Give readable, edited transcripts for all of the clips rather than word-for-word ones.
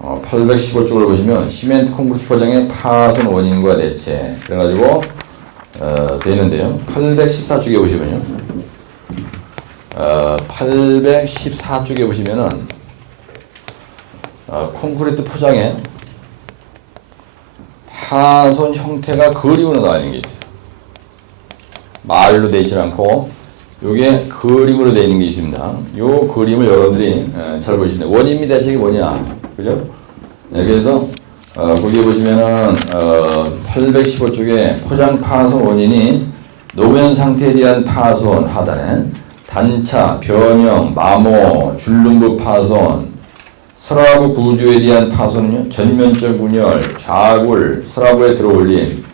815쪽을 보시면 시멘트 콘크리트 포장의 파손 원인과 대체 그래가지고 되는데요. 814쪽에 보시면요. 814쪽에 보시면은 콘크리트 포장의 파손 형태가 그림으로 나와 있는 게 있어요. 말로 되어 있지 않고 요게 그림으로 되어 있는 게 있습니다. 요 그림을 여러분들이 잘 보시면 원인 및 대책이 뭐냐, 그죠? 네, 그래서 거기 보시면은 815쪽에 포장 파손 원인이 노면 상태에 대한 파손 하단에 단차, 변형, 마모, 줄눈부 파손, 스라브 구조에 대한 파손은요, 전면적 분열, 자굴, 스라브에 들어올림,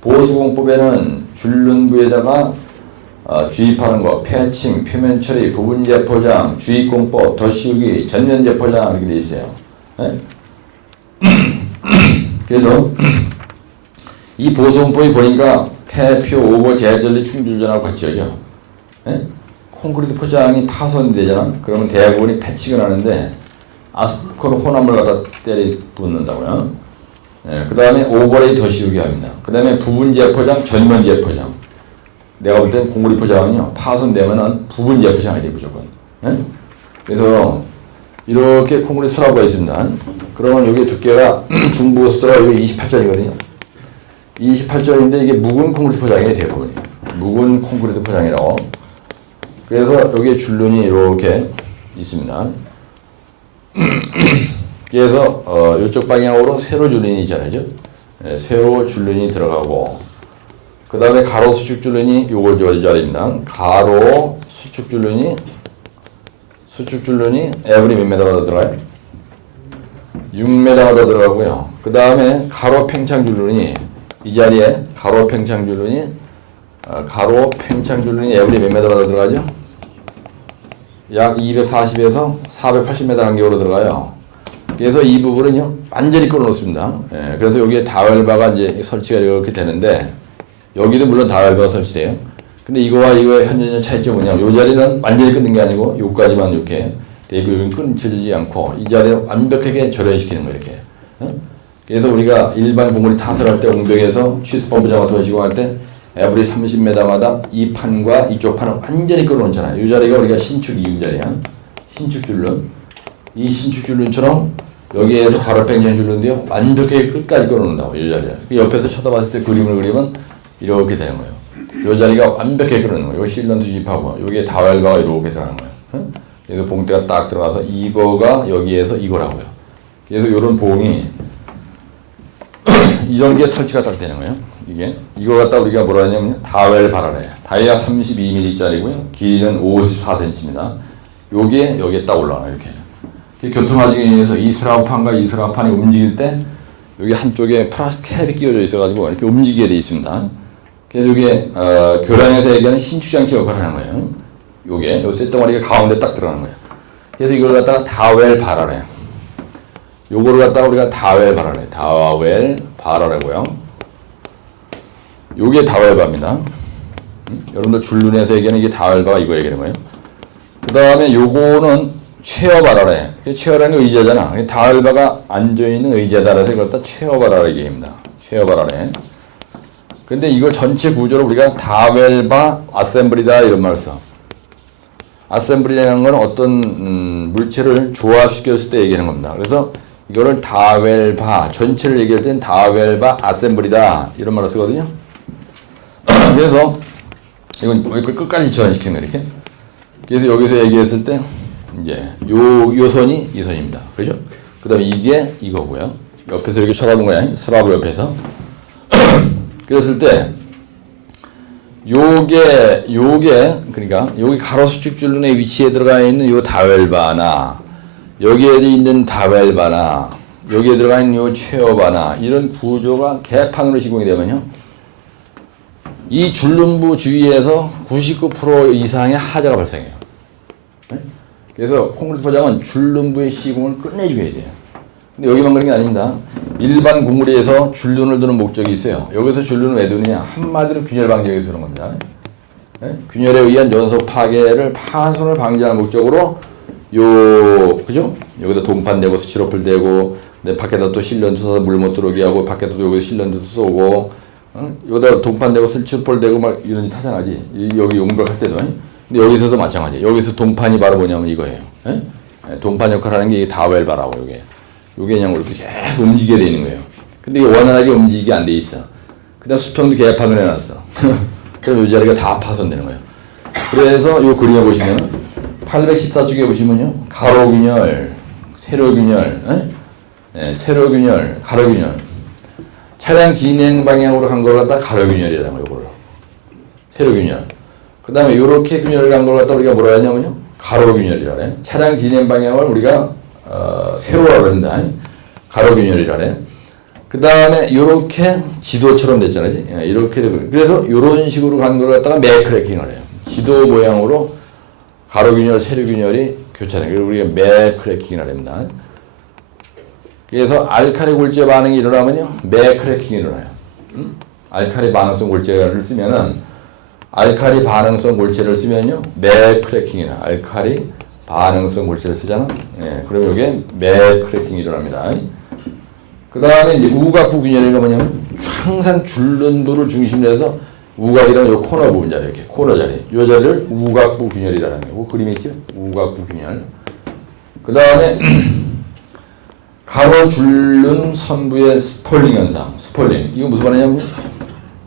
보수공법에는 줄눈부에다가 주입하는 거, 패칭, 표면 처리, 부분 재포장, 주입공법, 덧씌우기, 전면 재포장 이렇게 돼 있어요. 네? 그래서 이 보수공법이 보니까 폐표, 오버, 재전리, 충돌전하고 같이 하죠. 네? 콘크리트 포장이 파손이 되잖아. 그러면 대부분이 패칭을 하는데 아스콘 혼합물 갖다 때리 붓는다고요. 네, 그 다음에 오버레이 덧씌우기 합니다. 그 다음에 부분 재포장, 전면 재포장. 내가 볼 땐 콘크리트 포장은요, 파손되면은 부분 재포장이 돼, 무조건. 네? 그래서 이렇게 콘크리트 스라브가 있습니다. 그러면 여기 두께가 중부 수도가 여기 28짜리거든요. 28짜리인데 이게 묵은 콘크리트 포장이 대부분. 묵은 콘크리트 포장이라고. 그래서 여기에 줄눈이 이렇게 있습니다. 그래서 이쪽 방향으로 세로 줄눈이 있잖아요. 네, 세로 줄눈이 들어가고 그 다음에 가로 수축 줄눈이 요거 저 자리입니다. 가로 수축 줄눈이 에브리 몇 메다가 더 들어가요? 6m가 더 들어가고요. 그 다음에 가로 팽창 줄눈이 이 자리에 가로 팽창 줄눈이 에브리 몇 메다가 더 들어가죠? 약 240에서 480m 간격으로 들어가요. 그래서 이 부분은요, 완전히 끊어놓습니다. 예, 그래서 여기에 다웰바가 이제 설치가 이렇게 되는데, 여기도 물론 다웰바가 설치돼요. 근데 이거와 이거의 현재적 차이점은 뭐냐면, 이 자리는 완전히 끊는 게 아니고, 요까지만 이렇게 대부분 끊쳐지지 않고, 이 자리를 완벽하게 절연시키는 거예요, 이렇게. 그래서 우리가 일반 공무리 탓을 할 때 옹벽에서 취수펌프장 같은 거 시공할 때, 에브리 30m마다 이 판과 이쪽 판을 완전히 끌어놓잖아요. 이 자리가 우리가 신축 이음 자리야. 신축 줄눈. 이 신축 줄눈처럼 여기에서 가로 팽창 줄눈인데요. 완벽하게 끝까지 끌어놓는다고, 이 자리야. 옆에서 쳐다봤을 때 그림을 그리면 이렇게 되는 거예요. 이 자리가 완벽하게 끌어놓는 거예요. 여기 실런트 주입하고, 여기에 다웰바가 이렇게 들어가는 거예요. 그래서 봉대가 딱 들어가서 이거가 여기에서 이거라고요. 그래서 이런 봉이 이런 게 설치가 딱 되는 거예요. 이거 갖다 우리가 뭐라 하냐면 다웰바라래. 다이아 32mm짜리고요. 길이는 54cm입니다. 요게 여기에 딱 올라와요. 이렇게. 교통하기에 의해서 이 스라브판과 이 스라브판이 움직일 때 여기 한쪽에 플라스틱 캡이 끼워져 있어가지고 이렇게 움직이게 돼 있습니다. 그래서 이게 교량에서 얘기하는 신축장치 역할을 하는 거예요. 요게 요 쇳덩어리가 가운데 딱 들어가는 거예요. 그래서 이걸 갖다가 다웰바라래. 요거를 갖다가 우리가 다웰바라래. 다웰바라라고요. 요게 다웰바입니다. 여러분들 줄눈에서 얘기하는 이게 다웰바가 이거 얘기하는 거예요. 그 다음에 요거는 체어바라래. 체어라는 게 의자잖아. 다웰바가 앉아있는 의자다라서 이걸 갖다 체어바라라 얘기합니다. 체어바라래. 근데 이걸 전체 구조를 우리가 다웰바 아셈블이다 이런 말을 써. 아셈블이라는 건 어떤 물체를 조합시켰을 때 얘기하는 겁니다. 그래서 이거를 다웰바 전체를 얘기할 땐 다웰바 아셈블이다 이런 말을 쓰거든요. 그래서 이건 이걸 끝까지 지원시키는 거예요, 이렇게. 그래서 여기서 얘기했을 때 이제 요 선이 이 선입니다. 그죠? 그다음에 이게 이거고요. 옆에서 이렇게 쳐다본 거야. 스라브 옆에서. 그랬을 때 요게 그러니까 여기 가로수축 줄눈의 위치에 들어가 있는 요 다웰바나 여기에 있는 다웰바나 여기에 들어가 있는 요 체어바나 이런 구조가 개판으로 시공이 되면요. 이 줄눈부 주위에서 99% 이상의 하자가 발생해요. 네? 그래서 콘크리트 포장은 줄눈부의 시공을 끝내줘야 돼요. 근데 여기만 그런 게 아닙니다. 일반 공무리에서 줄눈을 두는 목적이 있어요. 여기서 줄눈을 왜 두느냐? 한마디로 균열 방지하기 위해서 두는 겁니다. 네? 균열에 의한 연속 파괴를 파손을 방지하는 목적으로 그죠? 여기다 동판 대고 스티로폴 대고 내 밖에다 또 실련도 써서 물 못 들어오게 하고 밖에도 여기 실련도 쏘고 여기다 동판대고 슬치폴 대고 막 이런 일 타장하지. 여기 용벽 할 때도. 근데 여기서도 마찬가지. 여기서 동판이 바로 뭐냐면 이거예요. 동판 역할을 하는 게 이게 다웰바라고 이게. 요게 그냥 이렇게 계속 움직이게 돼 있는 거예요. 근데 이게 원활하게 움직이게 안 돼 있어. 그다음 수평도 개판을 해놨어. 그럼 이 자리가 다 파손되는 거예요. 그래서 이 그림에 보시면 814쪽에 보시면요. 가로균열, 세로균열, 세로균열, 가로균열. 차량 진행 방향으로 간 걸 갖다 가로균열이라는 거예요. 요거를. 세로균열. 그 다음에 이렇게 균열을 간 걸 갖다 우리가 뭐라 하냐면요. 가로균열이라 그래. 차량 진행 방향을 우리가 세로라고 합니다. 가로균열이라 그래. 그 다음에 이렇게 지도처럼 됐잖아요. 이렇게 되고. 그래서 이런 식으로 간 걸 갖다가 매크래킹을 해요. 지도 모양으로 가로균열, 세로균열이 교차된. 그리고 우리가 매크래킹이라 합니다. 그래서 알칼리 골재 반응이 일어나면요. 매크래킹이 일어나요. 알칼리 반응성 골재를 쓰면은 알칼리 반응성 골재를 쓰면요. 매크래킹이나 알칼리 반응성 골재를 쓰잖아. 예, 그럼 이게 매크래킹이 일어납니다. 그 다음에 이제 우각부 균열이가 뭐냐면 항상 줄는 부를 중심으로 해서 우각이라는 요 코너 부분 자리 이렇게 코너 자리 요 자리를 우각부 균열이라는 거예요. 그 그림이 있죠? 우각부 균열. 그 다음에 가로 줄는 선부의 스폴링 현상. 스폴링. 이거 무슨 말이냐면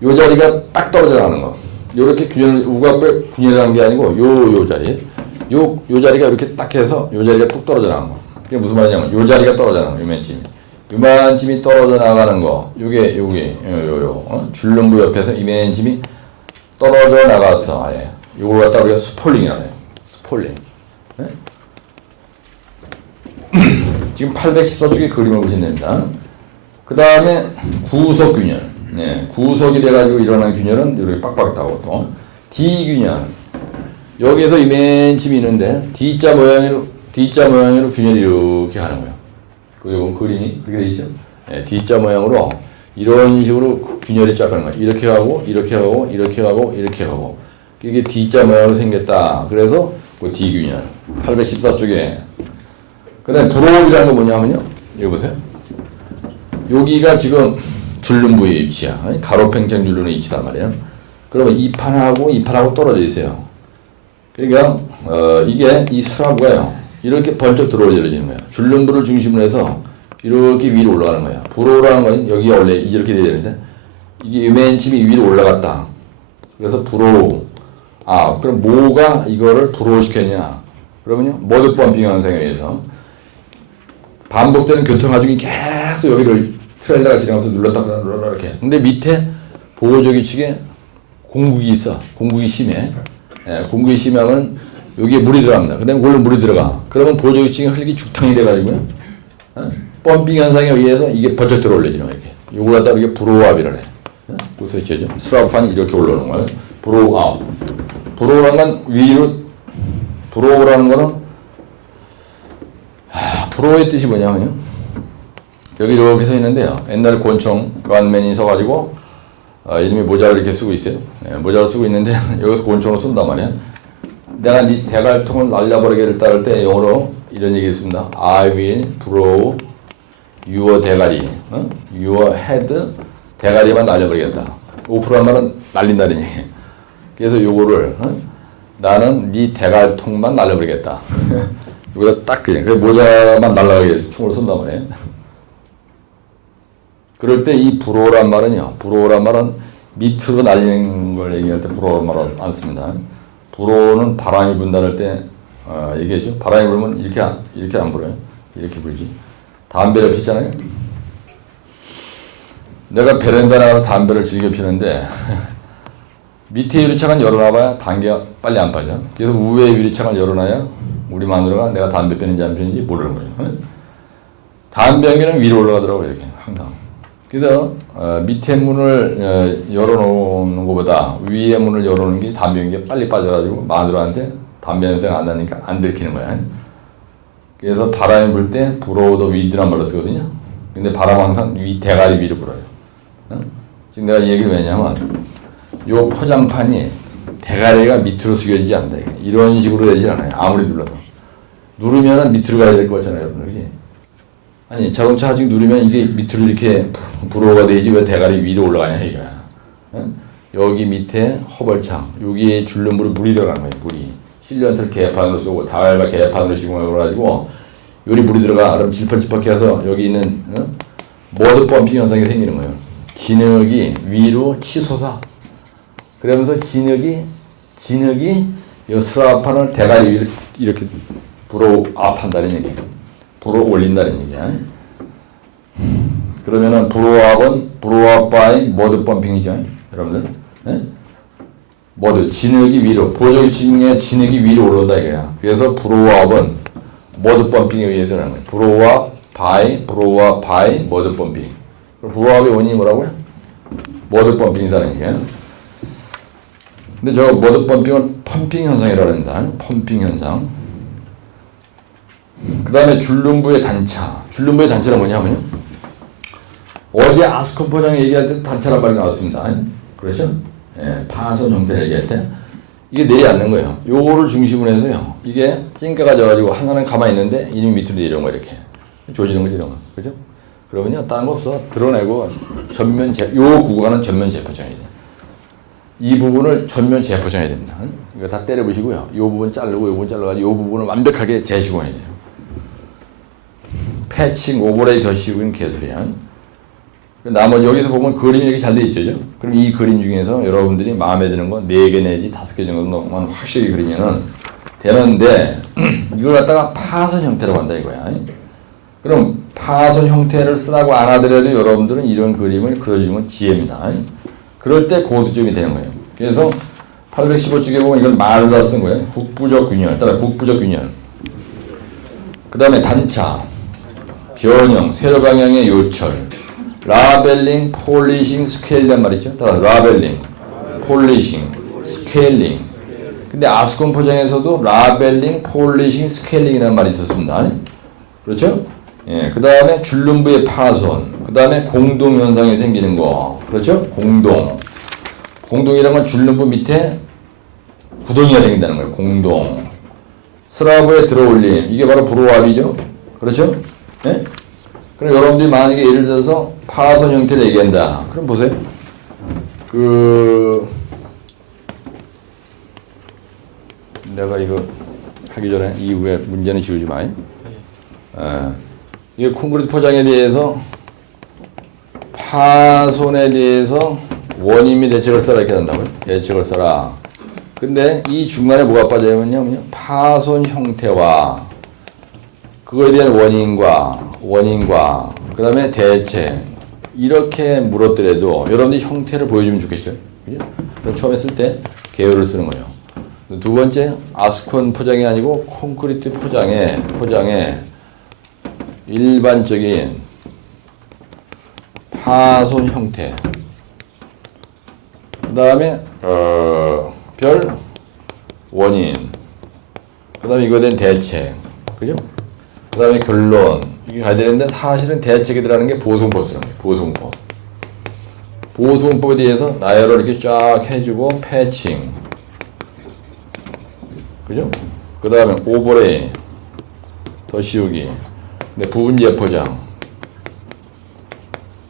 요 자리가 딱 떨어져 나가는 거. 요렇게 균열 우각부에 균열이라는 게 아니고 요 자리. 요 자리가 이렇게 딱 해서 요 자리가 뚝 떨어져 나가는 거. 그게 무슨 말이냐면 요 자리가 떨어져 나가는 거. 요만침이. 요만침이 떨어져 나가는 거. 요게 줄눈부 옆에서 이만침이 떨어져 나갔어. 아예. 요걸 갖다 우리가 스폴링이라고 해요. 스폴링. 네? 지금 814쪽에 그림을 보시면 됩니다. 그 다음에 구석 균열. 네, 구석이 돼가지고 일어나는 균열은 이렇게 빡빡 따고 또 D균열. 여기에서 이만침이 있는데 D자 모양으로 균열이 이렇게 가는 거예요. 그리고 그림이 그렇게 돼 있죠. 네, D자 모양으로 이런 식으로 균열이 쫙 가는 거예요. 이렇게 가고 이렇게 가고 이렇게 가고 이렇게 가고 이게 D자 모양으로 생겼다. 그래서 그 D균열 814쪽에 그 다음에 브로우이라는 건 뭐냐면요. 이거 보세요. 여기가 지금 줄눈 부의 위치야. 가로팽창 줄눈의 위치단 말이에요. 그러면 이 판하고 떨어져 있어요. 그러니까 이게 이 스라브가요. 이렇게 번쩍 들어올려지는 거예요. 줄눈부를 중심으로 해서 이렇게 위로 올라가는 거예요. 브로우라는 건 여기가 원래 이렇게 돼야 되는데 이게 유맨침이 위로 올라갔다. 그래서 브로우. 그럼 뭐가 이거를 브로우 시켰냐? 그러면요. 머드 펌핑 현상에 의해서 반복되는 교통 하중이 계속 여기를 트레일러가 지나가면서 눌렀다 이렇게. 근데 밑에 보호조기 측에 공국이 있어. 공국이 심해. 예, 공국이 심하면 여기에 물이 들어갑니다. 그 다음에 원래 물이 들어가. 그러면 보호조기 측에 흙이 죽탕이 돼가지고요. 펌핑 현상에 의해서 이게 번쩍 들어올려지는 거예요. 이렇게. 요걸 갖다 이게 브로우압이라 해. 그 소리죠. 스라브판이 이렇게 올라오는 거예요. 브로우압. 브로우라는 건 위로, 브로우라는 거는 브로우의 뜻이 뭐냐면요. 여기 이렇게 서 있는데요. 옛날에 권총 관맨이 서가지고 이름이 모자를 이렇게 쓰고 있어요. 모자를 쓰고 있는데 여기서 권총을 쏜단 말이야. 내가 네 대갈통을 날려버리게를 따를 때 영어로 이런 얘기 했습니다. I will blow your 대가리, your head 대가리만 날려버리겠다. 5%한 말은 날린다는 얘기예요. 그래서 요거를 나는 네 대갈통만 날려버리겠다. 여기다 딱 그냥 그 모자만 날라가게 총을 쏜단 말이에요. 그럴 때 이 브로우란 말은요. 브로우란 말은 밑으로 날리는 걸 얘기할 때 브로우란 말을 안 씁니다. 브로우는 바람이 분다할 때 얘기했죠. 바람이 불면 이렇게 안 불어요. 이렇게 불지. 담배를 피잖아요. 내가 베란다 나가서 담배를 즐겨 피는데 밑에 유리창은 열어놔봐야 단계가 빨리 안 빠져. 그래서 우회 유리창을 열어놔야 우리 마누라가 내가 담배 피는지 안 피는지 모르는 거예요. 담배 연기는 위로 올라가더라고요. 이렇게 항상. 그래서 밑에 문을 열어놓는 것보다 위에 문을 열어놓는 게 담배 연기가 빨리 빠져가지고 마누라한테 담배 냄새가 안 나니까 안 들키는 거야. 그래서 바람이 불 때 브로우 더 위드란 말로 쓰거든요. 근데 바람은 항상 대가리 위로 불어요. 지금 내가 이 얘기를 왜 했냐면 요 포장판이 대가리가 밑으로 숙여지지 않는다. 이런 식으로 되지 않아요. 아무리 눌러도. 누르면은 밑으로 가야 될 거 같잖아요, 여러분. 그지? 아니 자동차 아직 누르면 이게 밑으로 이렇게 불어가 되지 왜 대가리 위로 올라가냐 이거야. 응? 여기 밑에 허벌창 여기에 줄눈물에 물이 들어가는 거예요. 물이 실리언트를 개판으로 쓰고 다알바 개판으로 시공해가지고 요리 물이 들어가 그럼 질펀질펀하게 해서 여기 있는 머드 펌핑 현상이 생기는 거예요. 진흙이 위로 치솟아. 그러면서 진흙이 이 스라판을 대가리 위로 이렇게 불어 압한다는 얘기예요. 불어 올린다는 얘기야. 그러면은 브로우업 바이 머드 펌핑이죠. 여러분들. 네? 머드 진흙이 위로 보조기층의 진흙이 위로 올라온다 이거야. 그래서 브로우업은 머드 펌핑에 의해서 하는 거예요. 브로우업 바이 머드 펌핑. 브로우업의 원인이 뭐라고요? 머드 펌핑이라는 얘기야. 근데 저 머드 펌핑은 펌핑 현상이라고 한다. 펌핑 현상. 그 다음에 줄눈부의 단차. 줄눈부의 단차는 뭐냐면요. 어제 아스콘 포장 얘기할 때 단차란 말이 나왔습니다. 그렇죠? 예, 파손 형태 얘기할 때. 이게 내려앉는 거예요. 요거를 중심으로 해서요. 이게 찡까가 져가지고 하나는 가만히 있는데 이놈이 밑으로 내려온 거 이렇게. 조지는 거지, 이런 거. 그죠? 그러면요, 다른 거 없어. 드러내고 요 구간은 전면 재포장해야 돼요. 이 부분을 전면 재포장해야 됩니다. 이거 다 때려보시고요. 요 부분 자르고 요 부분 잘라가지고 요 부분을 완벽하게 재시공해야 돼요. 패칭, 오버레이 더 씌우는 개소리야. 나머지 여기서 보면 그림이 이렇게 잘 돼 있죠. 그럼 이 그림 중에서 여러분들이 마음에 드는 거 4개 내지 5개 정도만 확실히 그리면은 되는데 이걸 갖다가 파선 형태라고 한다 이거야. 그럼 파선 형태를 쓰라고 안 하더라도 여러분들은 이런 그림을 그려주면 지혜입니다. 그럴 때 고득점이 되는 거예요. 그래서 815쪽에 보면 이걸 말로 다 쓴 거예요. 국부적 균열, 따라 국부적 균열. 그 다음에 단차, 변형, 세로 방향의 요철, 라벨링, 폴리싱, 스케일이란 말이죠. 따라 라벨링, 폴리싱, 스케일링. 근데 아스콘 포장에서도 라벨링, 폴리싱, 스케일링이라는 말이 있었습니다. 그렇죠? 예, 그 다음에 줄눈부의 파손, 그 다음에 공동 현상이 생기는 거. 그렇죠? 공동이란 건 줄눈부 밑에 구덩이가 생긴다는 거예요. 공동. 스라브에 들어올림. 이게 바로 브로압이죠. 그렇죠? 예? 그럼 여러분들이 만약에 예를 들어서 파손 형태를 얘기한다. 그럼 보세요. 내가 이거 하기 전에 이후에 문제는 지우지 마. 이 콘크리트 포장에 대해서 파손에 대해서 원인 및 대책을 써라 이렇게 한다고요. 대책을 써라. 근데 이 중간에 뭐가 빠져있냐면요. 파손 형태와 그거에 대한 원인과 그 다음에 대책 이렇게 물었더라도 여러분들이 형태를 보여주면 좋겠죠. 그죠? 그럼 처음에 쓸 때 개요를 쓰는 거예요. 두 번째 아스콘 포장이 아니고 콘크리트 포장에 일반적인 파손 형태 그 다음에 별 원인 그 다음에 이거에 대한 대책 그죠? 그 다음에 결론 이게 가야 되는데 사실은 대책에 들어가는 게 보수공법이라는 거예요. 보수공법. 보수공법에 대해서 나열을 이렇게 쫙 해주고 패칭 그죠? 그 다음에 오버레이 더 씌우기 근데 부분 재포장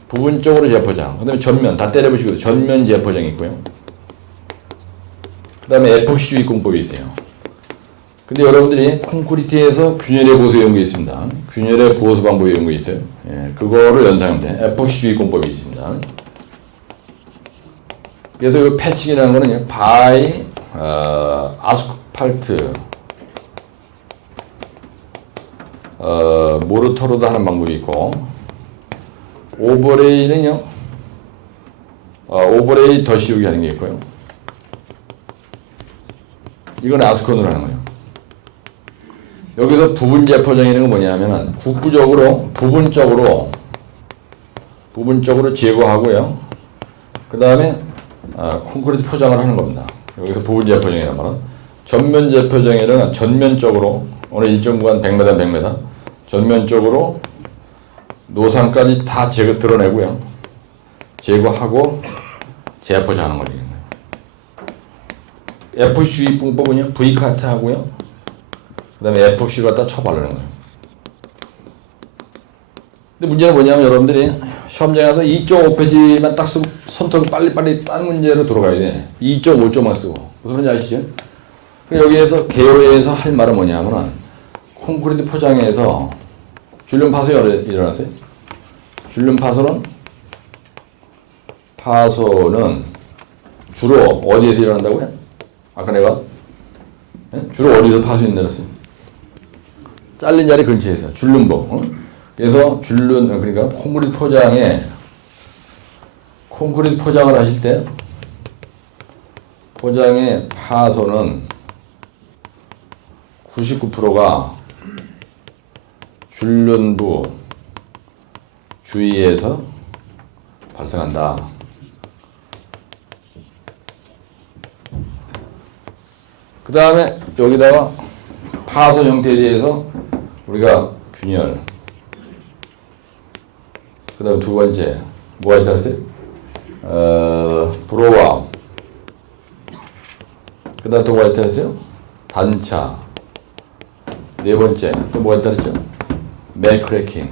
부분적으로 재포장 그 다음에 전면 다 때려보시고 전면 재포장이 있고요. 그 다음에 에폭시 주입공법이 있어요. 근데 여러분들이 콘크리트에서 균열의 보수 연구 있습니다. 균열의 보수 방법이 연구 있어요. 예, 그거를 연상하면 돼. 에폭시 주입공법이 있습니다. 그래서 이 패칭이라는 거는 바이 아스팔트 모르터로도 하는 방법이 있고 오버레이는요 오버레이 더 씌우기 하는 게 있고요. 이건 아스콘으로 하는 거예요. 여기서 부분 재포장이라는 건 뭐냐면은 국부적으로 부분적으로 제거하고요. 그 다음에 콘크리트 포장을 하는 겁니다. 여기서 부분 재포장이란 말은 전면 재포장이라는 전면적으로 어느 일정 구간 100m 100m 전면적으로 노상까지 다 드러내고요. 제거하고 재포장하는 거예요. FC 주입공법은요 V카트 하고요. 그 다음에 에폭시를 갖다 쳐 바르는 거예요. 근데 문제는 뭐냐면 여러분들이 시험장에 가서 2.5페이지만 딱 쓰고 선택 빨리빨리 딴 문제로 들어가야 돼. 2.5쪽만 쓰고. 무슨 말인지 아시죠? 그럼 여기에서 개요에서 할 말은 뭐냐면은 콘크리트 포장에서 줄눈 파손이 일어났어요. 줄눈 파손은 주로 어디에서 일어난다고요? 아까 내가 주로 어디서 파손이 일어났어요? 잘린 자리 근처에서 줄눈부. 그래서 그러니까 콘크리트 포장을 하실 때 포장의 파손은 99%가 줄눈부 주위에서 발생한다. 그 다음에 여기다가 파손 형태에 대해서 우리가 균열, 그 다음 두 번째 뭐가 있다 했어요? 브로와, 그 다음 또 뭐가 있다 했어요? 단차, 네 번째 또 뭐가 있다 했죠? 맥크래킹,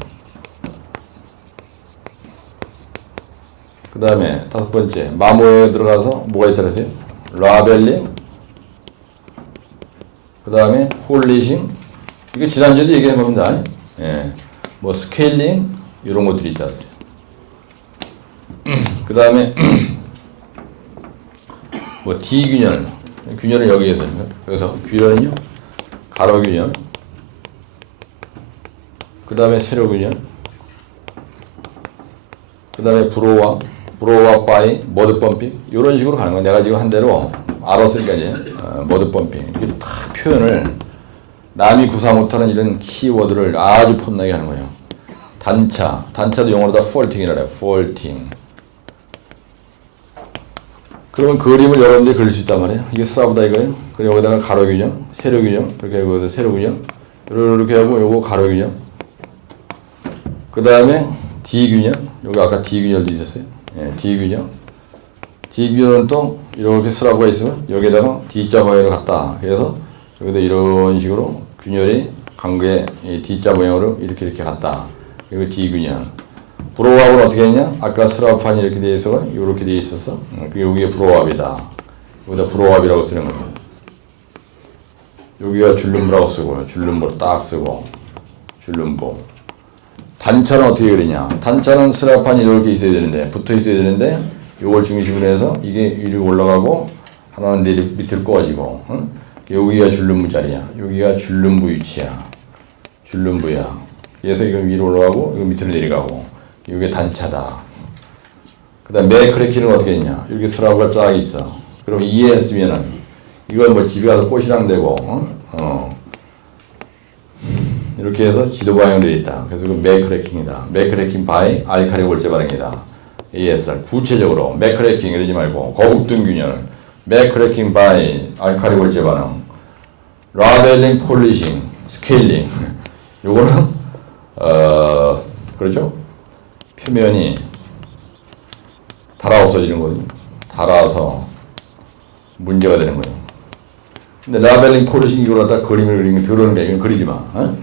그 다음에 다섯 번째 마모에 들어가서 뭐가 있다 했어요? 라벨링, 그 다음에 홀리싱, 이거 지난주에도 얘기해 봅니다. 예, 뭐 스케일링 이런 것들이 있다 했어요. 그 다음에 뭐 D균열, 균열은 여기에서 그래서 균열은요 가로균열, 그 다음에 세로균열, 그 다음에 브로와 바이, 머드펌핑 이런 식으로 가는 거야. 내가 지금 한 대로 알았으니까 이제 머드펌핑 이렇게 다 표현을 남이 구사 못하는 이런 키워드를 아주 폼나게 하는 거예요. 단차도 영어로 다 폴팅이라고 해요. 폴팅. 그러면 그림을 여러분들이 그릴 수 있단 말이에요. 이게 스라브다 이거예요. 그리고 여기다가 가로균형, 세로균형, 이렇게 하고 세로균형, 이렇게 하고 요거 가로균형. 그 다음에 D균형, 여기 아까 D균열도 있었어요. 예, D균형. D균열은 또 이렇게 스라브가 있으면 여기다가 D자 모양으로 갔다. 그래서 여기다 이런 식으로 균열이 관계 D자 모양으로 이렇게 갔다. 이거 D균열. 브로합은 어떻게 했냐? 아까 스라브판이 이렇게 되어 있어, 이렇게 되어 있었어. 여기가 브로합이다. 여기다 브로합이라고 쓰는 거예요. 여기가 줄눈부라고 쓰고, 줄눈부 딱 쓰고, 줄눈부. 단차는 어떻게 그리냐? 단차는 스라브판이 이렇게 있어야 되는데, 붙어 있어야 되는데, 요걸 중심으로 해서 이게 위로 올라가고, 하나는 밑으로 꺼지고, 응? 여기가 줄눈부 자리야. 여기가 줄눈부 위치야. 줄눈부야. 그래서 이거 위로 올라가고, 이거 밑으로 내려가고. 이게 단차다. 그 다음 맥크래킹은 어떻게 했냐? 이렇게 스라브가 쫙 있어. 그럼 이해했으면은 이걸 뭐 집에 가서 꽃이랑 대고 이렇게 해서 지도 방향으로 되어 있다. 그래서 그 맥크래킹이다. 맥크래킹 바이 알카리 골재 반응이다. ASR 구체적으로 맥크래킹 이러지 말고 거북등 균열, 맥크래킹 바이 알카리 골재 반응, 라벨링 폴리싱, 스케일링. 요거는 그렇죠? 표면이 달아 없어지는 거거든요. 달아서 문제가 되는 거예요. 근데 라벨링 폴리싱 이걸 갖다 그림을 그리는 게 들어오는 게 이건 그리지 마. 어?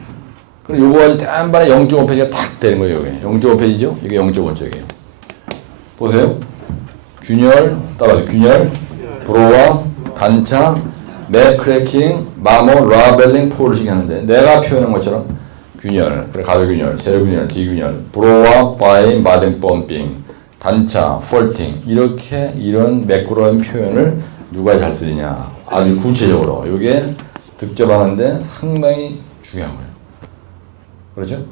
그럼 요거 가지고 한 번에 0.5페이지가 탁 되는 거예요. 이게 0.5페이지죠? 이게 0.5쪽이에요. 보세요. 균열, 따라서 균열, 브로와, 단차, 맥크래킹, 마모, 라벨링, 폴리싱 하는데 내가 표현한 것처럼 균열, 그래 가로균열, 세로균열, D균열, 브로와, 바이, 마덴 펌핑, 단차, 폴팅 이렇게 이런 매끄러운 표현을 누가 잘 쓰느냐 아주 구체적으로 이게 득점하는데 상당히 중요한 거예요. 그렇죠?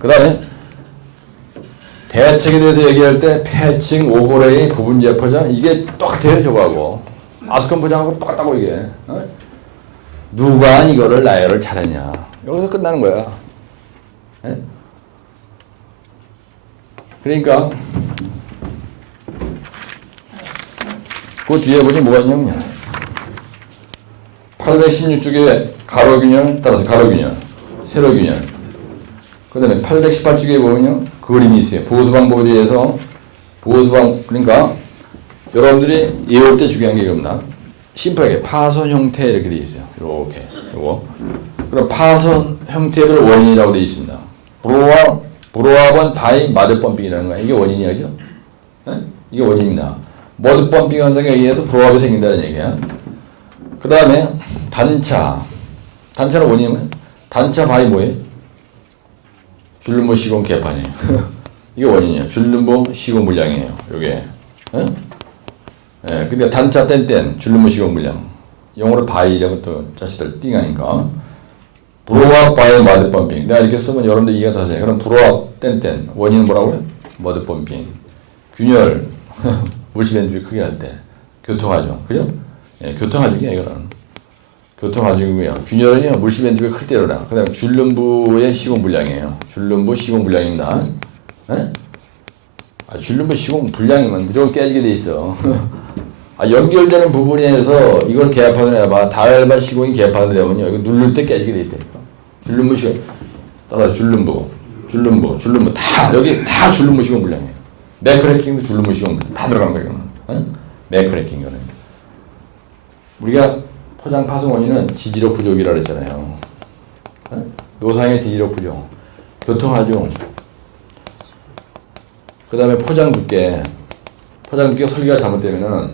그 다음에 대책에 대해서 얘기할 때 패칭, 오버레이, 부분제 포장 이게 똑같아요. 저거하고 아스콘 포장하고 똑같다고 이게 누가 이거를 나열을 잘했냐 여기서 끝나는 거야. 네? 그러니까 그 뒤에 보시면 뭐가 있냐면요. 816쪽에 가로균열 따라서 가로균열, 세로균열. 그 다음에 818쪽에 보면요. 그림이 있어요. 보수 방법에 대해서 그러니까 여러분들이 외울 때 중요한 게 이겁니다. 심플하게 파손 형태 이렇게 되어 있어요. 이렇게 요거. 그럼 파손 형태를 원인이라고 되어 있습니다. 브로와 브로합은 바이 마드 펌핑이라는 거야. 이게 원인이야, 그죠? 이게 원인입니다. 머드 펌핑 현상에 의해서 브로합이 생긴다는 얘기야. 그 다음에 단차. 단차는 원인이 뭐야? 단차 바이 뭐예요? 줄눈부 시공 개판이에요. 이게 원인이에요. 줄눈부 시공 불량이에요. 요게. 예, 근데 단차 땐 줄눈부 시공 불량. 영어로 바이라고 또 자식들 띵하니까. 브로합 바이 마드 펌핑. 내가 이렇게 쓰면 여러분들 이해가 다 돼. 그럼 브로합 땐 원인은 뭐라고요? 머드 펌핑. 균열 물시밴드 크게 할 때 교통하죠. 그죠? 예, 교통하중이야 이거는. 교통하중이고요. 균열은요 물시밴드가 클 때로라. 그 다음에 줄눈부의 시공 불량이에요. 줄눈부 시공 불량입니다. 예? 아, 줄눈부 시공 불량이면 무조건 깨지게 돼 있어. 아, 연결되는 부분에서 이걸 개합하는 해봐. 다혈반 시공이 개합하는 되면요. 이거 누를 때 깨지게 돼 있다니까. 줄눈부 시공. 따라 줄눈부 다 여기 다 줄눈부 시공 불량이에요. 매크래킹도 줄눈부 시공 불량 다 들어간 거예요. 매크래킹 이거는. 우리가 포장 파손 원인은 지지력 부족이라 그랬잖아요. 노상의 지지력 부족, 교통하중, 그 다음에 포장 두께 설계가 잘못되면은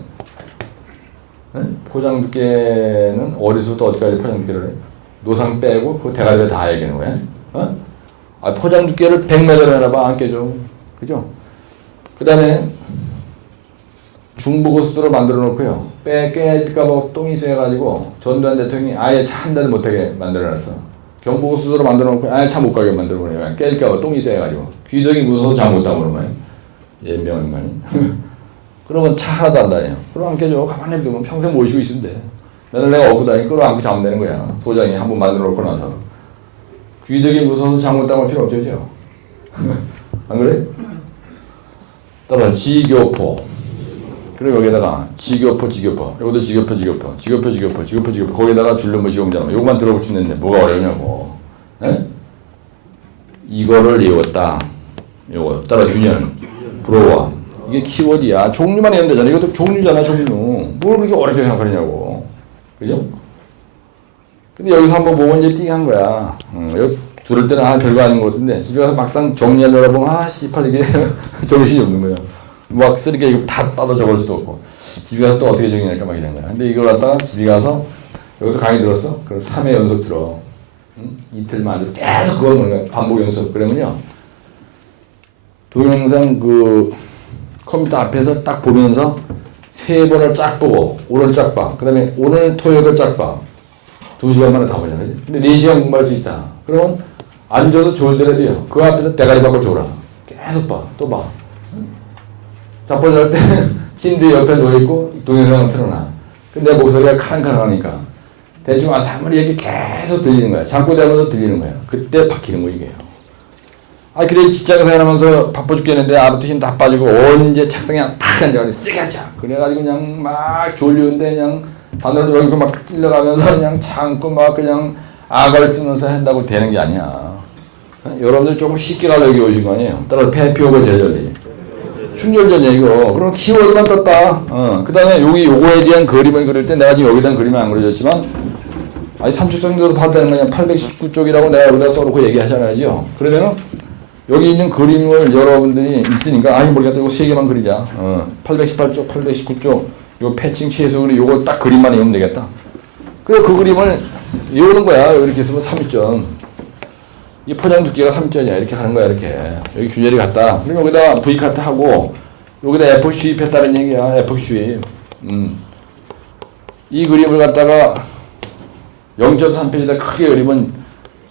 포장 두께는 어디서부터 어디까지 포장 두께를 해? 노상 빼고 그 대가리를 다 얘기하는 거야. 아, 포장 두께를 100m를 해놔봐 안 깨져. 그죠? 그 다음에 중부고속도로 만들어 놓고요. 깨질까봐 똥이 쎄가지고 전두환 대통령이 아예 차 한 대도 못하게 만들어 놨어. 경부고속도로 만들어 놓고 아예 차 못 가게 만들어 놓으면 깨질까봐 똥이 쎄가지고 귀덕이 무서워서 잘 못 타고 그러는 거야. 예명한 인간이. 그러면 차 하나도 안 다녀요. 그럼 안 깨져. 가만히 두면 평생 모시고 있으면 돼. 맨날 내가 업고 다니고 끌어안고 자면 되는 거야. 소장이 한번 만들어 놓고 나서. 귀덕이 무서워서 잘 못 타고 필요 없죠, 그죠? 안 그래? 따라서 지교포. 그리고 여기다가 지교포. 여기도 지교포. 거기다가 줄눈부 시공잖아. 요것만 들어볼 수 있는데 뭐가 어려우냐고. 에? 이거를 외웠다. 요거 따라 균열, 브로와. 이게 키워드야. 종류만 외우면 되잖아. 이것도 종류잖아, 종류. 뭘 그렇게 어렵게 생각하느냐고. 그죠? 근데 여기서 한번 보고 이제 띵한 거야. 여기 들을 때는 별거 아닌 것 같은데 집에 가서 막상 정리하려다 보면 씨발 이게 정신이 없는 거야. 막 쓰리게 이거 다 따다 적을 수도 없고 집에 가서 또 어떻게 정리할까 막 이런 거야. 근데 이걸 갖다가 집에 가서 여기서 강의 들었어? 그럼 3회 연속 들어. 이틀만 앉아서 계속 그거 먹는 거야. 반복 연습. 그러면요 동영상 그 컴퓨터 앞에서 딱 보면서 3번을 쫙 보고 오늘 쫙 봐. 그 다음에 오늘 토요일 걸 쫙 봐. 2시간 만에 다 보잖아. 근데 4시간 공부할 수 있다. 그러면 앉아서 좋은 데를 해요. 그 앞에서 대가리 받고 줘라. 계속 봐. 또 봐. 자빠져 할 때 침대 옆에 누워있고 동영상을 틀어놔. 근데 내 목소리가 칸칸하니까 대충 사물이 얘기 계속 들리는 거야. 잠꼬대면서 들리는 거야. 그때 박히는 거 이게요. 아 그래 직장 생활하면서 바빠 죽겠는데 아부터 힘 다 빠지고 언제 책상에 팍 앉아가지고 세게 하자. 그래가지고 그냥 막 졸리는데 그냥 바늘로 여기고 막 찔러가면서 그냥 참고 막 그냥 악을 쓰면서 한다고 되는 게 아니야. 여러분들 조금 쉽게 가려고 여기 오신 거 아니에요. 따라서 폐피오고 제절리. 충혈전이야 이거. 그럼 키워드만 떴다. 그 다음에 요거에 대한 그림을 그릴 때 내가 지금 여기에 대한 그림은 안 그려졌지만 아니 삼축성도 봤다는 거냐 819쪽이라고 내가 여기다 써놓고 얘기하잖아요. 그러면은 여기 있는 그림을 여러분들이 있으니까 아니 모르겠다 이거 3개만 그리자. 818쪽 819쪽 요 패칭 취해서 우리 요거 딱 그림만 외우면 되겠다. 그래 그 그림을 외우는 거야. 이렇게 쓰면 3점. 이 포장 두께가 3점이야. 이렇게 하는 거야. 이렇게. 여기 균열이 같다. 그럼 여기다 V카트 하고 여기다 F 수입했다는 얘기야. F 수입. 이 그림을 갖다가 0.3페이지에다 크게 그리면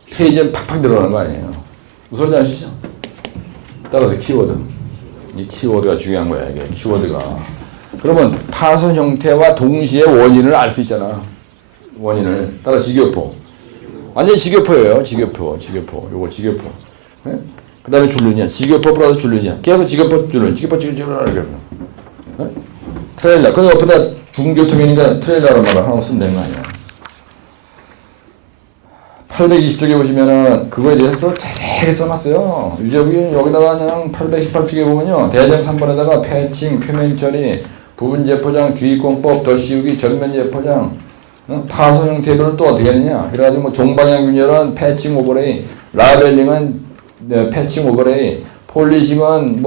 페이지는 팍팍 들어가는 거 아니에요. 무슨 소리인지 아시죠? 따라서 키워드. 이 키워드가 중요한 거야. 이게 키워드가. 그러면 파손 형태와 동시에 원인을 알 수 있잖아. 원인을. 따라 지교포. 완전 지교포예요. 지교포. 요거 지교포. 네? 그 다음에 줄눈이야. 지교포 플러스 줄눈이야. 계속 지교포 줄눈. 지교포 이렇게. 네? 트레일러. 그래서 옆에다 중교통이니까 트레일러라는 말을 하나 쓰면 되는 거 아니야. 820쪽에 보시면은 그거에 대해서 또 자세히 써놨어요. 유재욱이 여기다가 그냥 818쪽에 보면요. 대장 3번에다가 패칭, 표면 처리, 부분 재포장, 주의공법, 덧씌우기, 전면 재포장, 파손 형태별을 또 어떻게 하느냐. 그래가지고 뭐 종방향 균열은 패칭 오버레이, 라벨링은 네, 패칭 오버레이, 폴리싱은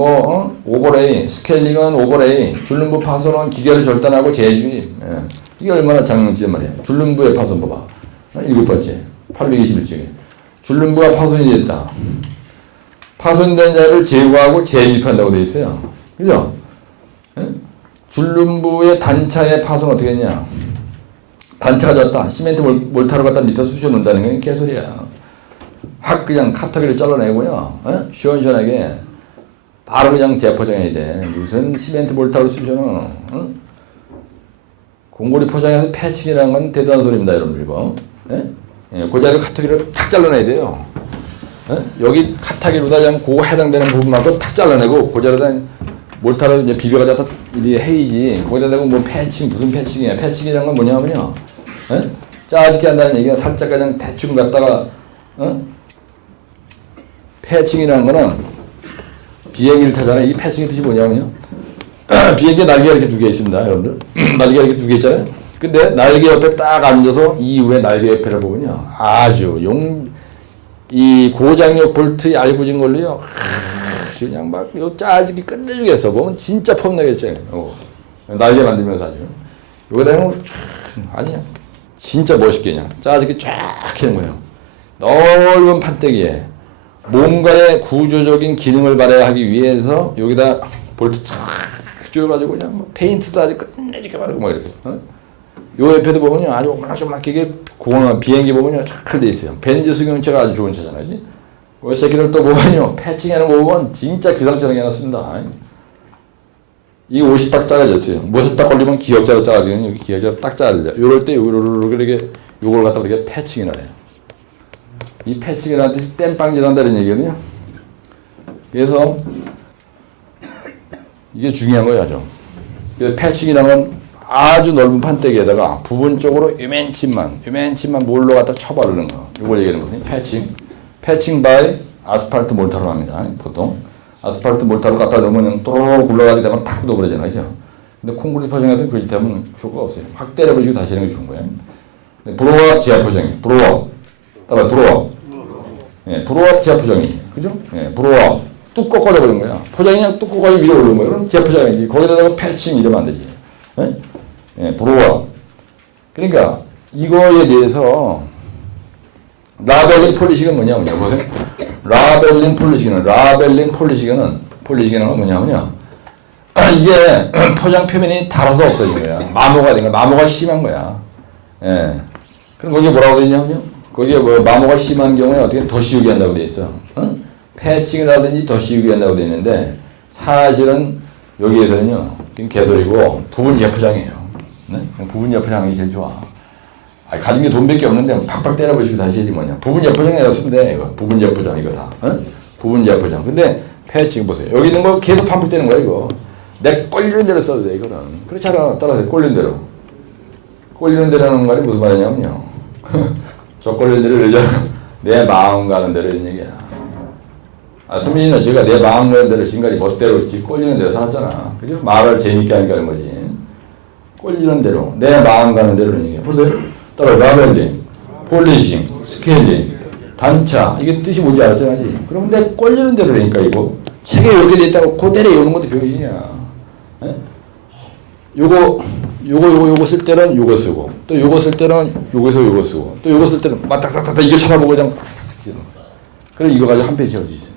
오버레이, 스케일링은 오버레이, 줄눈부 파손은 기계를 절단하고 재주입. 예. 이게 얼마나 장난치단 말이야. 줄눈부의 파손 봐봐. 7번째, 821쪽에. 줄눈부가 파손이 됐다. 파손된 자를 제거하고 재집한다고 되어 있어요. 그죠? 예? 줄눈부의 단차의 파손은 어떻게 했냐? 단차가 졌다. 시멘트 몰타로 갖다 밑에 쑤셔 놓는다는 건 개소리야. 확 그냥 카터기를 잘라내고요. 어? 시원시원하게 바로 그냥 재포장해야 돼. 무슨 시멘트 몰타로 쑤셔 놓어. 어? 공고리 포장해서 패칭이라는 건 대단한 소리입니다, 여러분들 이거. 예? 예, 그 자리를 카터기로 탁 잘라내야 돼요. 예? 여기 카터기로다 그냥 그거 해당되는 부분만큼 탁 잘라내고 그 자리에다 몰타로 이제 비벼가지고 이 헤이지. 거기다 대고 뭐 패칭 무슨 패칭이야? 패칭이라는 건 뭐냐면요. 예? 짜집게 한다는 얘기가 살짝 그냥 대충 갖다가 패칭이라는 거는 비행기를 타잖아요. 이 패칭의 뜻이 뭐냐면요. 비행기 날개가 이렇게 두 개 있습니다, 여러분들. 날개가 이렇게 두 개 있잖아요. 근데 날개 옆에 딱 앉아서 이후에 날개 옆에를 보면요. 아주 이 고장력 볼트 얇아진 걸로요. 그냥 막 요 짜증이 끝내주겠어. 보면 진짜 폼나겠죠. 날개 만들면서 아주. 여기다 아니야. 진짜 멋있게 그냥 짜증이 쫙 하는 거예요. 넓은 판때기에 뭔가의 구조적인 기능을 발휘하기 위해서 여기다 볼트 쫙 조여가지고 그냥 뭐 페인트도 아주 끝내주게 바르고 막 이렇게. 요 옆에도 보면요. 아주 오락조락하게 공항 비행기 보면요. 잘 돼 있어요. 벤즈 승용차가 아주 좋은 차잖아요. 그지? 그 새끼들 또 보면요. 패칭하는 거 보면 진짜 기상처럼 해놨습니다. 이게 옷이 딱 작아졌어요. 못에 딱 걸리면 기역자로 작아지는 여기 기역자로 딱 작아지죠. 요럴 때 이렇게 요걸 갖다 이렇게 패칭이라 해요. 이 패칭이라는 뜻이 땜빵질한다는 얘기거든요. 그래서 이게 중요한 거예요, 아주. 그래서 패칭이라는 건 아주 넓은 판때기에다가 부분적으로 요맨침만 몰로 갖다 쳐바르는 거. 이걸 얘기하는 거거든요. 패칭 바이 아스팔트 몰타로 합니다. 보통. 아스팔트 몰타로 갖다 넣으면 또로록 굴러가게 되면 탁 넣어버리잖아요. 그죠? 근데 콘크리트 포장해서 그렇게 되면 효과가 없어요. 확 때려버리고 다시 하는 게 좋은 거예요. 브로업 지하 포장이. 브로업. 따라 브로업. 예, 브로업 지하 포장이. 그죠? 예, 브로업. 뚝 꺾어져버린 거야. 포장이 그냥 뚝 꺾어져 위로 올린 거야. 그럼 지하 포장이지. 거기다가 패칭 이러면 안 되지. 예? 예, 브로업. 그러니까 이거에 대해서 라벨링 폴리싱은 뭐냐면요. 보세요. 라벨링 폴리싱은 뭐냐면요. 이게 포장 표면이 닳아서 없어진 거야. 마모가 된 거야. 마모가 심한 거야. 예. 그럼 거기에 뭐라고 되냐면요. 거기에 뭐 마모가 심한 경우에 어떻게 더 씌우게 한다고 돼 있어. 패칭을 하든지 더 씌우게 한다고 돼 있는데 사실은 여기에서는요. 개소리고 부분 재포장이에요. 네? 부분 재포장이 제일 좋아. 가진 게 돈밖에 없는데 팍팍 때려버리고 다시 해지 뭐냐. 부분 재포장에 쓰면 돼. 이거. 부분 재포장 이거 다. 부분 재포장. 근데 패칭 보세요. 여기 있는 거 계속 반복되는 거야 이거. 내 꼴리는 대로 써도 돼 이거는. 그렇잖아. 따라서 꼴리는 대로. 꼴리는 대로라는 말이 무슨 말이냐면요. 저 꼴리는 대로 내 마음 가는 대로 이런 얘기야. 수민이는 제가 내 마음 가는 대로 지금까지 멋대로 꼴리는 대로 살았잖아. 그죠? 말을 재밌게 하니까 그런 거지. 꼴리는 대로 내 마음 가는 대로 이런 얘기야. 보세요. 따라 라벨링, 폴리싱, 스케일링, 단차 이게 뜻이 뭔지 알았잖아. 그럼 내 꼴리는 대로 그러니까 이거 책에 이렇게 돼 있다고 그대로 외우는 것도 병신이야. 요거 쓸 때는 요거 쓰고 또 요거 쓸 때는 요거서 요거 쓰고 또 요거 쓸 때는 막딱딱딱 이거 쳐다보고 그냥 그래 이거 가지고 한 페이지 지을 수 있어요.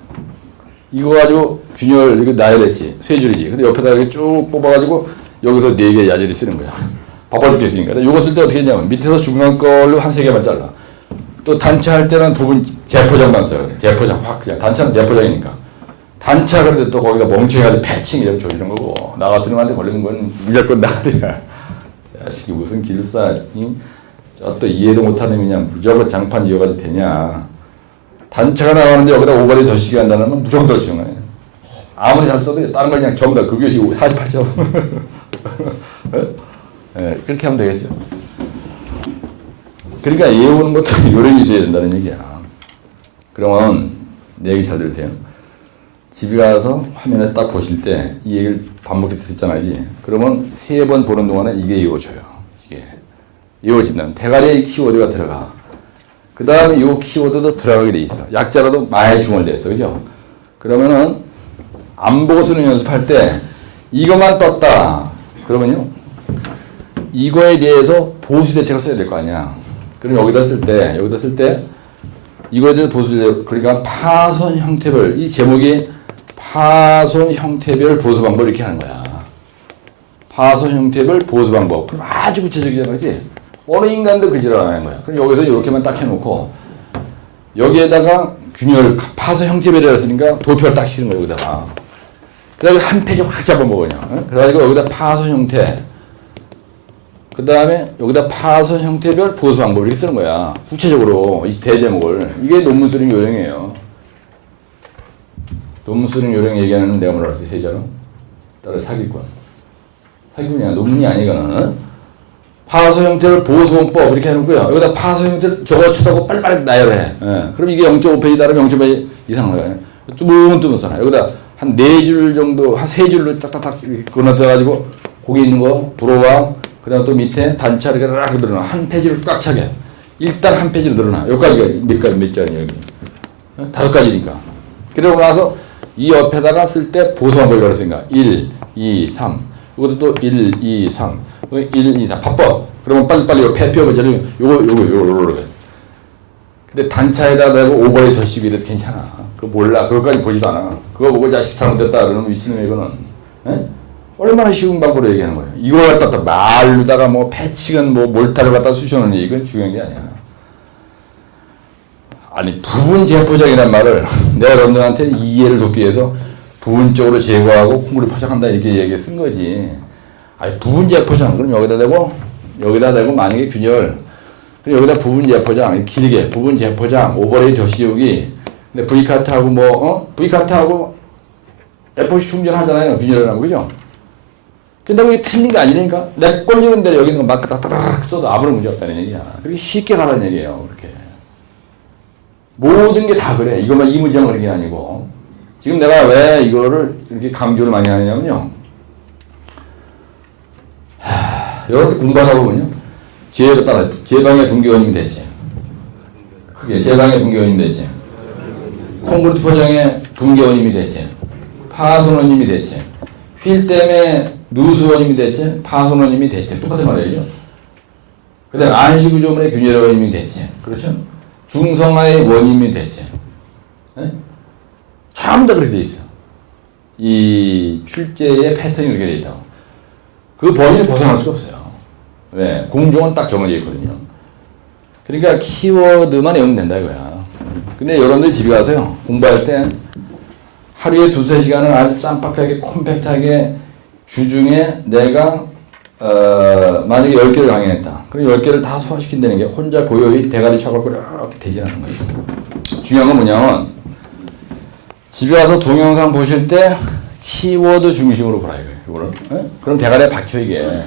이거 가지고 균열 이거 나열했지 세 줄이지. 근데 옆에다 이렇게 쭉 뽑아가지고 여기서 4개 야절이 쓰는 거야. 바빠 죽겠으니까. 요거 쓸 때 어떻게 했냐면 밑에서 중간 걸로 한 3개만 잘라. 또 단차 할 때는 부분 재포장만 써요. 재포장 확 그냥 단차는 재포장이니까. 단차 그런데 또 거기다 멍청해가지고 패칭 이러면 조이는 거고 나 같은 놈한테 걸리는 건 무조건 나가야. 자식이 무슨 기술사 또 이해도 못하는 그냥 무조건 장판 이어가도 되냐. 단차가 나가는데 여기다 오버레이 더 시게 한다는 건 무조건 더 치는 거예요. 아무리 잘 써도 다른 걸 그냥 전부 다 그 교시 48점. 네, 그렇게 하면 되겠죠. 그러니까 외우는 것도 요령이 있어야 된다는 얘기야. 그러면 내 얘기 잘 들으세요. 집에 가서 화면에 딱 보실 때 이 얘기를 반복해서 듣잖아요. 그러면 3번 보는 동안에 이게 외워져요. 이게 외워진다는 대가리에 키워드가 들어가. 그 그 다음에 이 키워드도 들어가게 돼 있어. 약자라도 많이 중얼돼 있어. 그죠? 그러면은 안 보고 쓰는 연습할 때 이것만 떴다. 그러면요. 이거에 대해서 보수 대책을 써야 될 거 아니야. 그럼 여기다 쓸 때 이거에 대해서 보수 대책, 그러니까 파손 형태별, 이 제목이 파손 형태별 보수 방법 이렇게 하는 거야. 파손 형태별 보수 방법. 그럼 아주 구체적이잖아. 그지? 어느 인간도 그 지랄 안 하는 거야. 그럼 여기서 이렇게만 딱 해놓고 여기에다가 균열, 파손 형태별이라 했으니까 도표를 딱 씌는 거야, 여기다가. 그래가지고 한 페이지 확 잡아먹어, 그냥. 그래가지고 여기다 파손 형태, 그 다음에 여기다 파손 형태별 보수 방법 이렇게 쓰는 거야. 구체적으로 이 대제목을. 이게 논문 수령 요령이에요. 논문 수령 요령 얘기하는 내가 뭐라 그랬어, 세자로? 따라 사기꾼. 사기꾼이 아니야, 논문이 아니거든. 파손 형태를 보수원법 이렇게 해놓고요. 여기다 파손 형태를 저거 쳐다고 빨리빨리 나열해. 예. 그럼 이게 0.5페이지 다르면 0.5페이지 이상한 거예요. 뚜문뚜문 써놔. 여기다 한 4줄 정도, 한 3줄로 딱딱딱 끊어져가지고 거기 있는 거 들어와. 그 다음 또 밑에 단차 이렇게 딱 늘어나. 한 페이지로 꽉 차게. 일단 한 페이지로 늘어나. 여기까지가 몇 자리냐, 여기. 5가지니까. 그러고 나서 이 옆에다가 쓸 때 보수방법이라고 했으니까 1, 2, 3. 이것도 또 1, 2, 3. 1, 2, 3. 바빠. 그러면 빨리빨리 폐피어버리자. 요거. 근데 단차에다 대고 오버레이 더 11 해도 괜찮아. 그거 몰라. 그거까지 보지도 않아. 그거 보고 자식 잘못됐다. 그러면 미치는 이거는. 에? 얼마나 쉬운 방법으로 얘기하는 거야. 이걸 갖다 말로다가 뭐 패치건 뭐 몰타를 갖다 쑤셔놓는 이건 중요한 게 아니야. 아니, 부분 재포장이란 말을 내가 여러분들한테 이해를 돕기 위해서 부분적으로 제거하고 콩구리 포장한다 이렇게 얘기 쓴 거지. 아니, 부분 재포장. 그럼 여기다 대고 만약에 균열. 그럼 여기다 부분 재포장. 길게 부분 재포장. 오버레이 더 씌우기. 근데 V카트하고 V카트하고 FOC 충전하잖아요. 균열을 하고. 그죠? 근데 그게 틀린 게 아니니까 내 꼴리는 대로 여기 있는 거 막 따다닥 써도 아무런 문제 없다는 얘기야. 그렇게 쉽게 가라는 얘기예요. 그렇게. 모든 게 다 그래. 이것만 이 문제만 그런 게 아니고. 지금 내가 왜 이거를 이렇게 강조를 많이 하냐면요. 여러분들 공부하다 보면요. 제 방에 분교원님이 됐지. 크게 제 방에 분교원님이 됐지. 콩그루트 포장에 분교원님이 됐지. 파손원님이 됐지. 휠 때문에 누수원님이 됐지. 파손원님이 됐지. 똑같은 말이에요. 그 다음에 안시구조물의 균열원님이 됐지. 그렇죠? 중성화의 원인이 됐지. 네? 전부 다 그렇게 돼 있어요. 이 출제의 패턴이 그렇게 돼 있다고. 그 범위를 벗어날 수가 없어요. 왜? 공정은 딱 정해져 있거든요. 그러니까 키워드만 외우면 된다 이거야. 근데 여러분들 집에 가서요. 공부할 때 하루에 2-3시간을 아주 쌈박하게 콤팩트하게 주중에 내가 만약에 10개를 강의했다. 그럼 10개를 다 소화시킨다는 게 혼자 고요히 대가리 쳐갖고 이렇게 되지 않는 거예요. 중요한 건 뭐냐면 집에 와서 동영상 보실 때 키워드 중심으로 보라 이거예요. 이거를. 네? 그럼 대가리에 박혀 이게.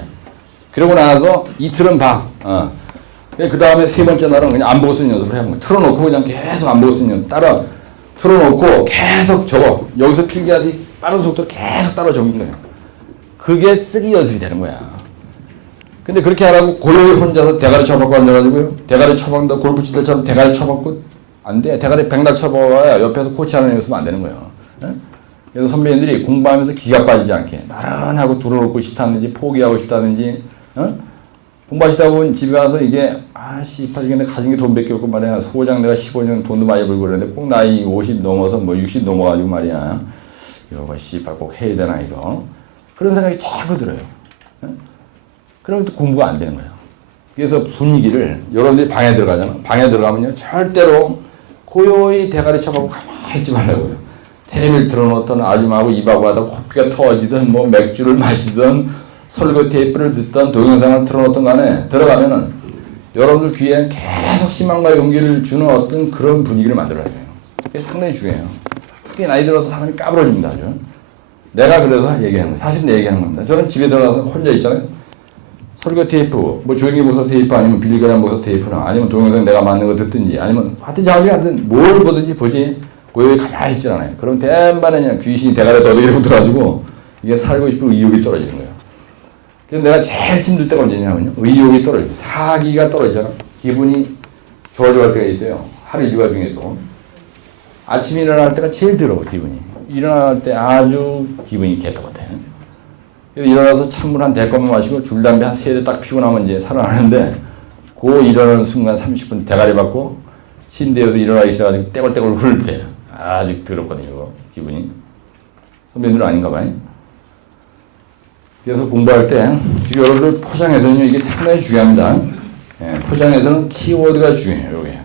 그러고 나서 이틀은 봐. 그 다음에 3번째 날은 그냥 안 보고 쓰는 연습을 해야 하는 거예요. 틀어놓고 그냥 계속 안 보고 쓰는 연습. 따라 틀어놓고 계속 적어. 여기서 필기하듯이 빠른 속도로 계속 따라 적는 거예요. 그게 쓰기 연습이 되는 거야. 근데 그렇게 하라고 고요히 혼자서 대가리 쳐박고 앉아가지고요. 대가리 쳐박는다 골프 칠 때처럼 대가리 쳐박고 안 돼. 대가리 백날 쳐박아야 옆에서 코치하는 애 있으면 안 되는 거예요. 네? 그래서 선배님들이 공부하면서 기가 빠지지 않게 나른하고 들어놓고 싶다는지 포기하고 싶다는지 공부하시다 보면 집에 와서 이게 이게 내가 가진 게 돈밖에 없고 말이야. 소장 내가 15년 돈도 많이 벌고 그러는데 꼭 나이 50 넘어서 뭐 60 넘어가지고 말이야. 이거 꼭 해야 되나 이거. 그런 생각이 자꾸 들어요. 그러면 또 공부가 안 되는 거예요. 그래서 분위기를 여러분들이 방에 들어가잖아. 방에 들어가면요. 절대로 고요히 대가리 쳐박고 가만히 있지 말라고요. 테레비를 틀어놓던 아줌마하고 입하고 하다 코피가 터지든 뭐 맥주를 마시든 설교 테이프를 듣던 동영상을 틀어놓던 간에 들어가면은 여러분들 귀에 계속 희망과 용기를 주는 어떤 그런 분위기를 만들어야 돼요. 그게 상당히 중요해요. 특히 나이 들어서 사람이 까불어집니다. 아주. 내가 그래서 얘기하는 거예요. 사실 내 얘기하는 겁니다. 저는 집에 들어가서 혼자 있잖아요. 설교 테이프, 뭐 조용히 목사 테이프 아니면 빌리그램 목사 테이프나 아니면 동영상 내가 맞는 거 듣든지 아니면 하여튼 자식한테 뭘 보든지 보지 고요히 가만히 있지 않아요. 그럼 대만에 그냥 귀신이 대가리에 더덕이를 붙어가지고 이게 살고 싶은 의욕이 떨어지는 거예요. 그래서 내가 제일 힘들 때가 언제냐면요. 의욕이 떨어지죠. 사기가 떨어지잖아. 기분이 저주할 때가 있어요. 하루 일과 중에도. 아침에 일어날 때가 제일 더러워, 기분이. 일어날 때 아주 기분이 개떡같아요. 그래서 일어나서 찬물 한 대컵만 마시고 줄담배 한 3대 딱 피고 나면 이제 살아나는데 그 일어나는 순간 30분 대가리 받고 침대에서 일어나기 시작하고 떼굴떼굴 흐를 때 아주 더럽거든요, 이거, 기분이. 선배님들은 아닌가 봐요. 그래서 공부할 때 지금 여러분들 포장에서는요, 이게 상당히 중요합니다. 예, 포장에서는 키워드가 중요해요, 이게.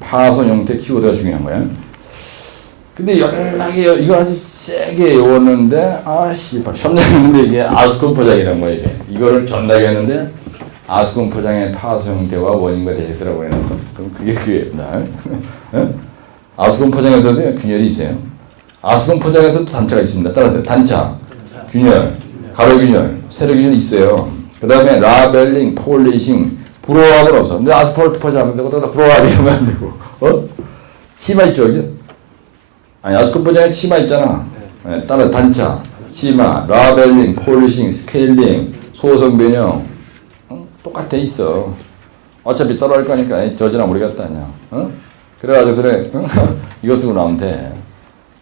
파선 형태 키워드가 중요한 거예요. 근데 연락이 이거 아주 세게 외웠는데 씨발 전달했는데 이게 아스콘 포장이란 거예요. 이거를 전달했는데 아스콘 포장의 파선 형태와 원인과 대세라고 해놔서 그럼 그게 그게입니다. 아스콘 포장에서도 균열이 있어요. 아스콘 포장에서도 단차가 있습니다. 따라서 단차, 균열, 가로균열, 세로균열이 있어요. 그 다음에 라벨링, 폴리싱, 불호합은 없어. 근데 아스팔트 포장 하면 되고 또 불호합 이러면 안 되고 치마 있죠, 그죠? 아니 아스콘 포장에 치마 있잖아. 네, 따라 단차, 치마, 라벨링, 폴리싱, 스케일링, 소성 변형 똑같아 있어. 어차피 떨어질 거니까 저지나 모르겠다 그냥. 그래가지고 그래 이거 쓰고 나오면 돼.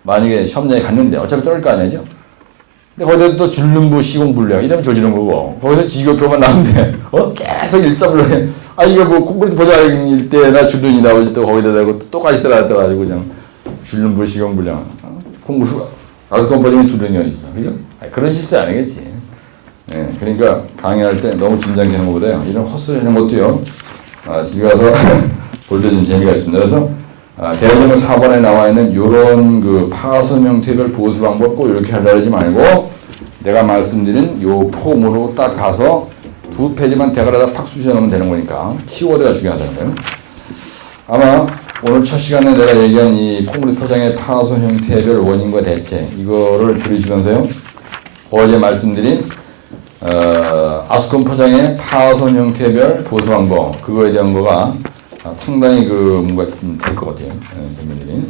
만약에 시험장에 갔는데 어차피 떨어질 거 아니죠? 근데 거기서 또 줄눈부 시공불량 이러면 조지는 거고 거기서 지교표만 나오는데 계속 일자로 해. 이거 뭐 콘크리트 포장일 때나 줄눈이 나오지 또 거기다 대고 또 똑같이 써가지고 그냥 줄눈부 시공불량 콘크리트 아스콘 포장에 줄눈이 있어, 그죠? 그런 실수 안 하겠지. 예, 그러니까 강의할 때 너무 긴장되는 것보다요 이런 헛소리 하는 것도요 집에 가서 볼 때 좀 재미가 있습니다. 그래서 대화정보 4번에 나와 있는 이런 그 파선 형태별 보수 방법 꼭 이렇게 하려고 하지 말고 내가 말씀드린 요 폼으로 딱 가서 2페이지만 대가리에다 팍 쑤셔 넣으면 되는 거니까 키워드가 중요하다는 거예요. 아마 오늘 첫 시간에 내가 얘기한 이 콘크리트 포장의 파선 형태별 원인과 대체 이거를 들으시면서요 어제 말씀드린 아스콘 포장의 파선 형태별 보수 방법 그거에 대한 거가 상당히 뭔가 될 것 같아요. 선배님들이.